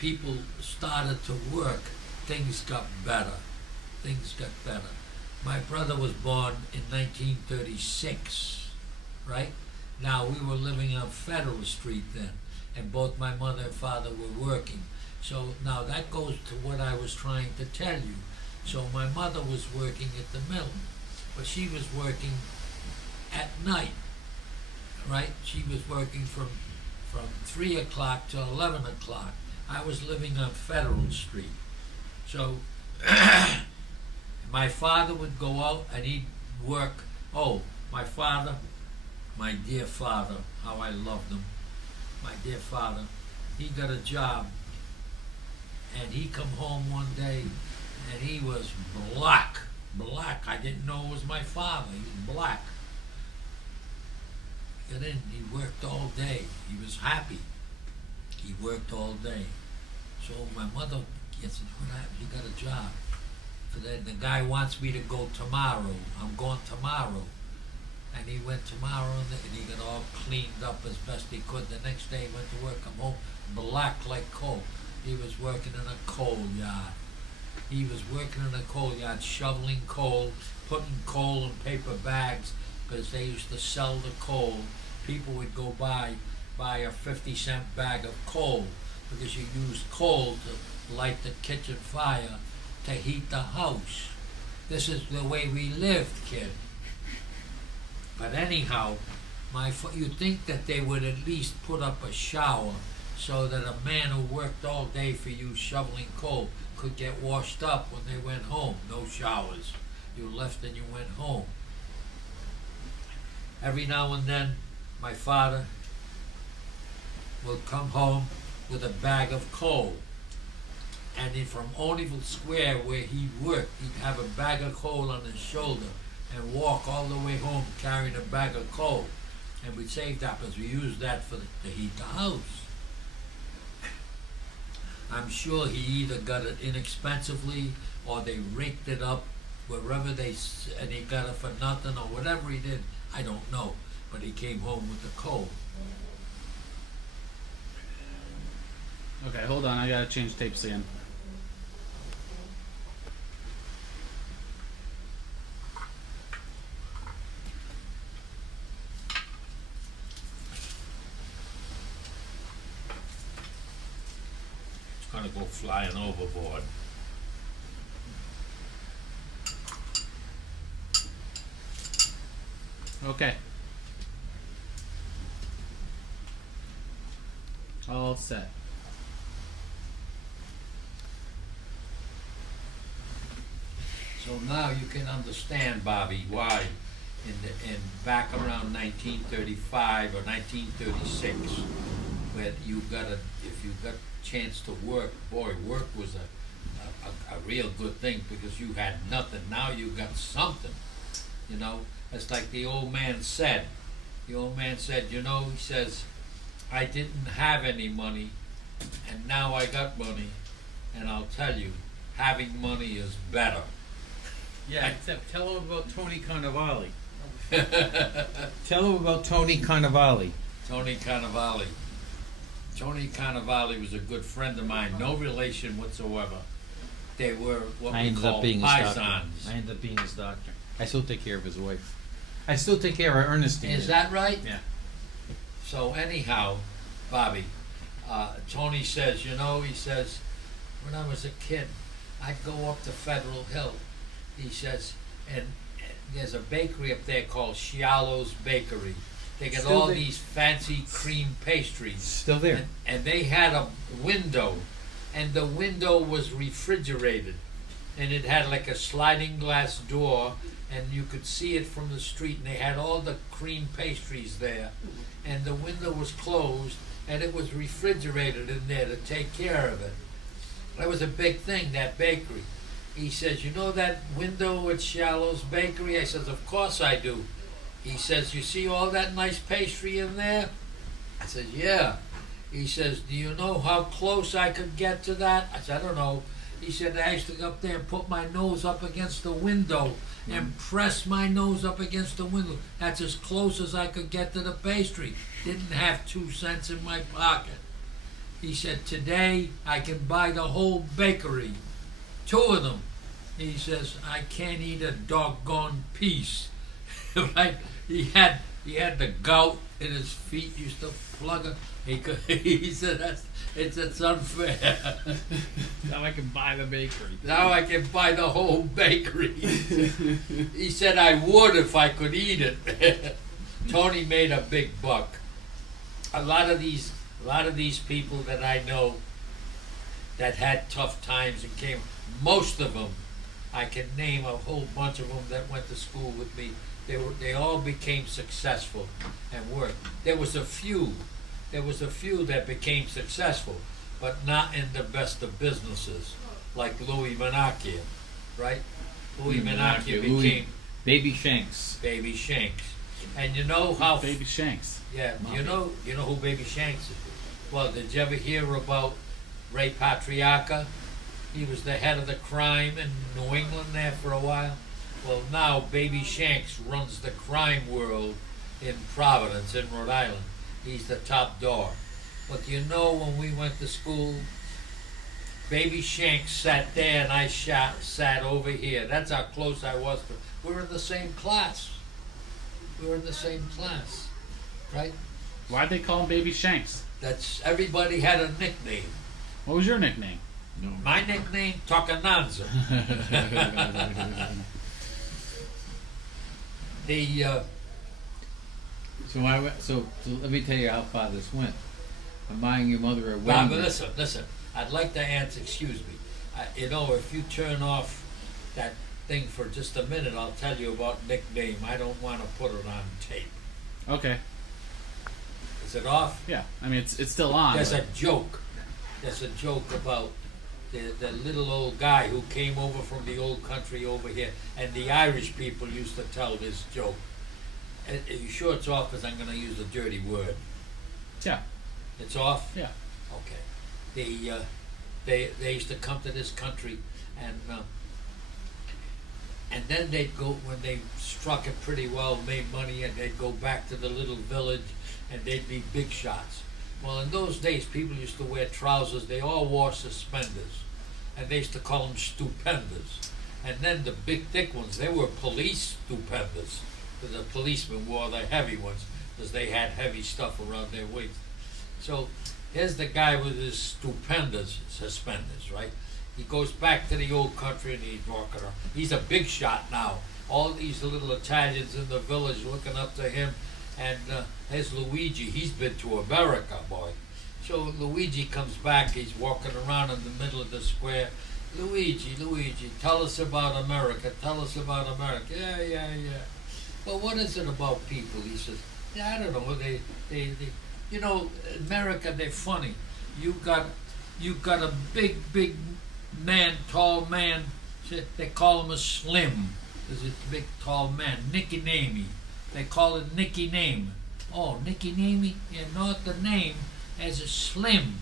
people started to work, things got better. Things got better. My brother was born in 1936, right? Now, we were living on Federal Street then, and both my mother and father were working. So now that goes to what I was trying to tell you. So my mother was working at the mill, but she was working at night, right? She was working from 3 o'clock to 11 o'clock. I was living on Federal Street. So my father would go out and he'd work. Oh, my father, my dear father, how I loved him. My dear father, he got a job, and he come home one day and he was black. I didn't know it was my father. He was black. Got in, he worked all day. He was happy. He worked all day. So my mother gets, what happened? You got a job. The guy wants me to go tomorrow. I'm going tomorrow. And he went tomorrow, and he got all cleaned up as best he could. The next day he went to work, come home, black like coal. He was working in a coal yard. He was working in a coal yard, shoveling coal, putting coal in paper bags, because they used to sell the coal. People would go buy a 50-cent bag of coal, because you used coal to light the kitchen fire to heat the house. This is the way we lived, kid. But anyhow, you'd think that they would at least put up a shower so that a man who worked all day for you shoveling coal could get washed up when they went home. No showers. You left and you went home. Every now and then, my father would come home with a bag of coal. And from Olneyville Square, where he worked, he'd have a bag of coal on his shoulder and walk all the way home carrying a bag of coal. And we'd save that because we used that to heat the house. I'm sure he either got it inexpensively or they raked it up wherever and he got it for nothing or whatever he did. I don't know. But he came home with the coal. Okay, hold on. I gotta change tapes again. Gonna go flying overboard. Okay. All set. So now you can understand, Bobby, why in back around 1935 or 1936, where if you got chance to work, boy, work was a real good thing because you had nothing. Now you got something, you know. It's like the old man said. The old man said, you know, he says, I didn't have any money, and now I got money, and I'll tell you, having money is better. Yeah, except tell him about Tony Carnevale. Tell him about Tony Carnevale. Tony Carnevale. Tony Carnevale was a good friend of mine, no relation whatsoever. They were what we call paisans. I ended up being his doctor. I still take care of his wife. I still take care of Ernestine. Is that right? Yeah. So anyhow, Bobby, Tony says, you know, he says, when I was a kid, I'd go up to Federal Hill. He says, and there's a bakery up there called Shallows Bakery. They got Still all there. these fancy cream pastries. Still there. And they had a window, and the window was refrigerated. And it had like a sliding glass door, and you could see it from the street, and they had all the cream pastries there. And the window was closed, and it was refrigerated in there to take care of it. That was a big thing, that bakery. He says, you know that window at Shallows Bakery? I says, of course I do. He says, you see all that nice pastry in there? I said, yeah. He says, do you know how close I could get to that? I said, I don't know. He said, I used to go up there and put my nose up against the window and press my nose up against the window. That's as close as I could get to the pastry. Didn't have 2 cents in my pocket. He said, today I can buy the whole bakery. 2 of them. He says, I can't eat a doggone piece. Right? He had the gout in his feet, used to plug it. He said, it's unfair. Now I can buy the bakery. Now I can buy the whole bakery. He said I would if I could eat it. Tony made a big buck. A lot of these people that I know that had tough times and came, most of them, I can name a whole bunch of them that went to school with me. They all became successful and worked. There was a few that became successful, but not in the best of businesses, like Louis Menachia, right? Louis Menachia became Baby Shanks. Baby Shanks. And you know how Baby Shanks. yeah, you know who Baby Shanks is. Well, did you ever hear about Ray Patriarca? He was the head of the crime in New England there for a while. Well, now Baby Shanks runs the crime world in Providence, in Rhode Island. He's the top dog. But you know, when we went to school, Baby Shanks sat there and I sat over here. That's how close I was to. We were in the same class. Right? Why'd they call him Baby Shanks? That's everybody had a nickname. What was your nickname? No. My nickname, Tokananza. So let me tell you how far this went. I'm buying your mother a wedding. Bob, listen. I'd like to answer. Excuse me. If you turn off that thing for just a minute, I'll tell you about nickname. I don't want to put it on tape. Okay. Is it off? Yeah. I mean, it's still on. There's but- a joke. There's a joke about the little old guy who came over from the old country over here, and the Irish people used to tell this joke. Are you sure it's off? Because I'm going to use a dirty word. Yeah. It's off? Yeah. Okay. They used to come to this country, and then they'd go, when they struck it pretty well, made money, and they'd go back to the little village, and they'd be big shots. Well, in those days, people used to wear trousers. They all wore suspenders, and they used to call them stupenders. And then the big thick ones, they were police stupenders. The policemen wore the heavy ones because they had heavy stuff around their waist. So here's the guy with his stupendous suspenders, right? He goes back to the old country and he's walking around. He's a big shot now. All these little Italians in the village looking up to him. And there's Luigi. He's been to America, boy. So Luigi comes back. He's walking around in the middle of the square. Luigi, tell us about America. Yeah. Well, what is it about people? He says, yeah, I don't know. They America, they're funny. You got a big man, tall man. They call him a slim. There's a big, tall man. Nicky Namey. They call it Nicky Name. Oh, Nicky Namey? Yeah, not the name. As a slim.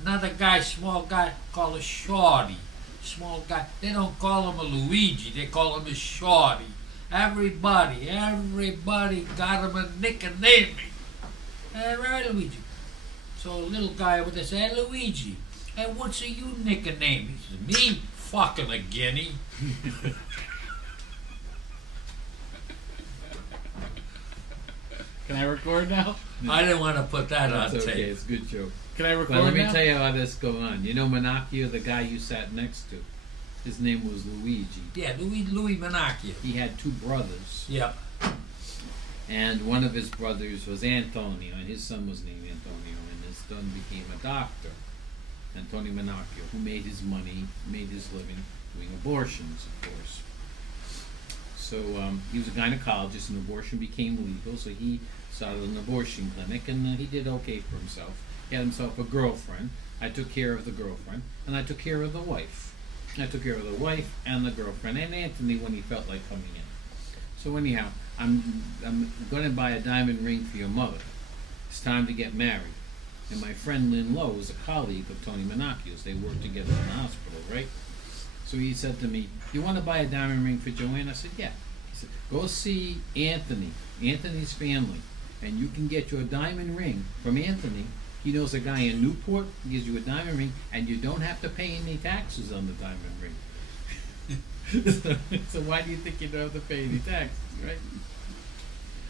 Another guy, small guy, called a shorty. Small guy. They don't call him a Luigi. They call him a shorty. Everybody got him a Nicky Namey. Right, Luigi. So a little guy would say, hey, Luigi, hey, what's a you Nicky Name? He says, me? Fucking a guinea. Can I record now? I didn't want to put that on That's okay. tape. It's a good joke. Can I record Well, let me now? tell you how this goes on. You know Menachia, the guy you sat next to? His name was Luigi. Yeah, Louis Menachia. He had 2 brothers. Yep. And one of his brothers was Antonio, and his son was named Antonio, and his son became a doctor, Antonio Menachio, who made his money, made his living doing abortions, of course. So he was a gynecologist, and abortion became legal, so he started an abortion clinic, and he did okay for himself. He had himself a girlfriend. I took care of the girlfriend, and I took care of the wife. I took care of the wife and the girlfriend, and Anthony when he felt like coming in. So anyhow, I'm going to buy a diamond ring for your mother. It's time to get married. And my friend Lynn Lowe is a colleague of Tony Menachio's. They worked together in the hospital, right? So he said to me, you want to buy a diamond ring for Joanne? I said, yeah. He said, go see Anthony's family, and you can get your diamond ring from Anthony He knows a guy in Newport, gives you a diamond ring, and you don't have to pay any taxes on the diamond ring. So why do you think you don't have to pay any taxes, right?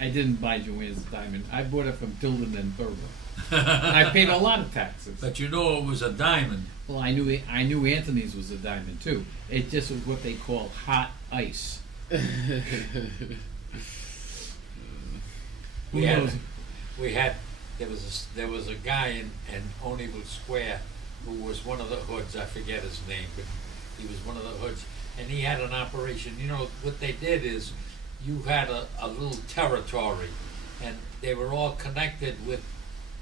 I didn't buy Joanne's diamond. I bought it from Tilden and Thurber. I paid a lot of taxes. But you know it was a diamond. Well, I knew Anthony's was a diamond too. It just was what they call hot ice. Who We had, knows? there was a guy in Oneeville Square who was one of the hoods. I forget his name, but he was one of the hoods, and he had an operation. You know what they did is, you had a little territory, and they were all connected with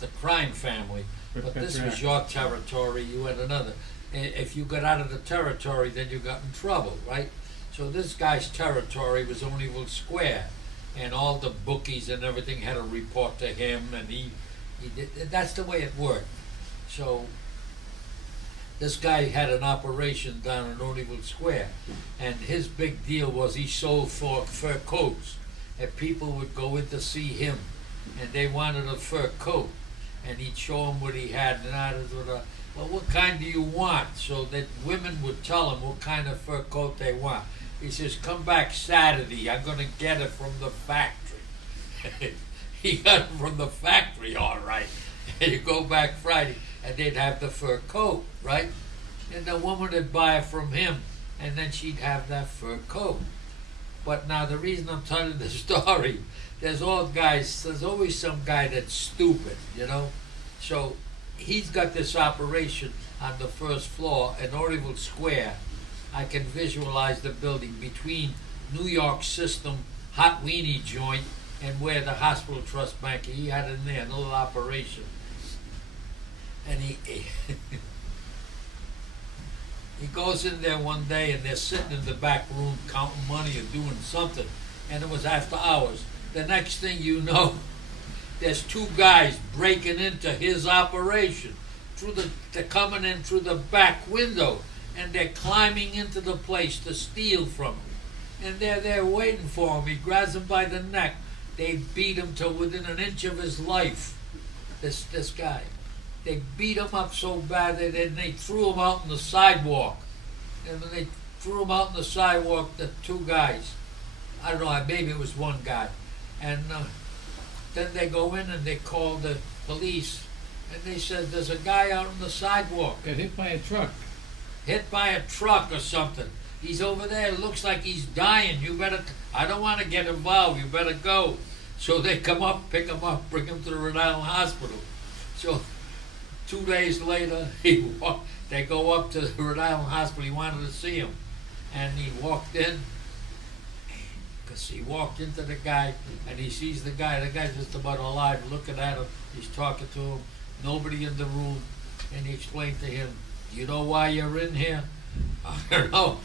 the crime family. But this was your territory. You had another. If you got out of the territory, then you got in trouble, right? So this guy's territory was Oneeville Square, and all the bookies and everything had to report to him, and he did. That's the way it worked. So this guy had an operation down in Oneeville Square, and his big deal was he sold fur coats, and people would go in to see him, and they wanted a fur coat, and he'd show them what he had, and well, what kind do you want? So that women would tell him what kind of fur coat they want. He says, come back Saturday, I'm going to get it from the factory. He got it from the factory, all right. And you go back Friday, and they'd have the fur coat, right? And the woman would buy it from him, and then she'd have that fur coat. But now the reason I'm telling the story, there's always some guy that's stupid, you know? So he's got this operation on the first floor in Oreeville Square. I can visualize the building between New York System hot weenie joint and where the Hospital Trust Bank, he had in there a little operation. And he goes in there one day, and they're sitting in the back room counting money or doing something, and it was after hours. The next thing you know, there's two guys breaking into his operation. They're coming in through the back window, and they're climbing into the place to steal from him. And they're there waiting for him. He grabs him by the neck. They beat him to within an inch of his life, this guy. They beat him up so bad that they threw him out on the sidewalk. And when they threw him out on the sidewalk, the two guys, I don't know, maybe it was one guy. And then they go in and they call the police. And they said, there's a guy out on the sidewalk. Got hit by a truck. Hit by a truck or something. He's over there. It looks like he's dying. You better, I don't want to get involved. You better go. So they come up, pick him up, bring him to the Rhode Island hospital. So 2 days later, they go up to the Rhode Island hospital. He wanted to see him. And he walked in, because he walked into the guy, and he sees the guy. The guy's just about alive, looking at him. He's talking to him. Nobody in the room. And he explained to him, do you know why you're in here? I don't know.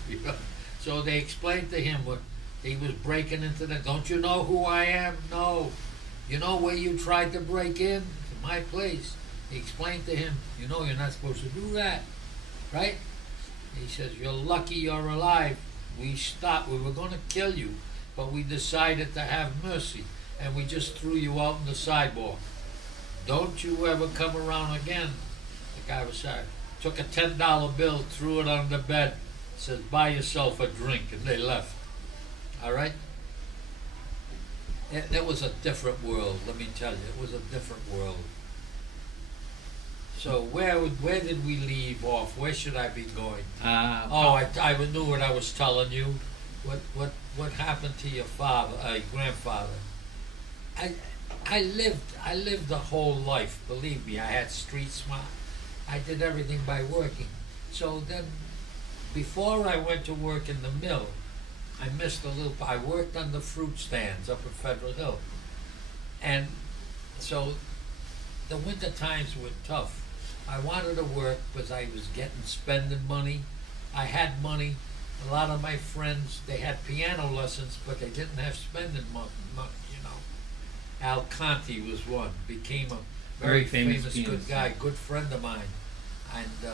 So they explained to him what he was breaking into. Don't you know who I am? No. You know where you tried to break in? To my place. He explained to him, you know you're not supposed to do that, right? He says, you're lucky you're alive. We stopped. We were going to kill you, but we decided to have mercy, and we just threw you out on the sidewalk. Don't you ever come around again. The guy was sorry. Took a $10 bill, threw it on the bed, said, buy yourself a drink, and they left. All right? That was a different world, let me tell you. It was a different world. So where did we leave off? Where should I be going? I knew what I was telling you. What happened to your father, grandfather? I lived the whole life. Believe me, I had street smart. I did everything by working. So then, before I went to work in the mill, I missed a little. I worked on the fruit stands up at Federal Hill, and so the winter times were tough. I wanted to work because I was spending money. I had money. A lot of my friends, they had piano lessons, but they didn't have spending money, you know. Al Conti was one, became a very famous good guy, good friend of mine. And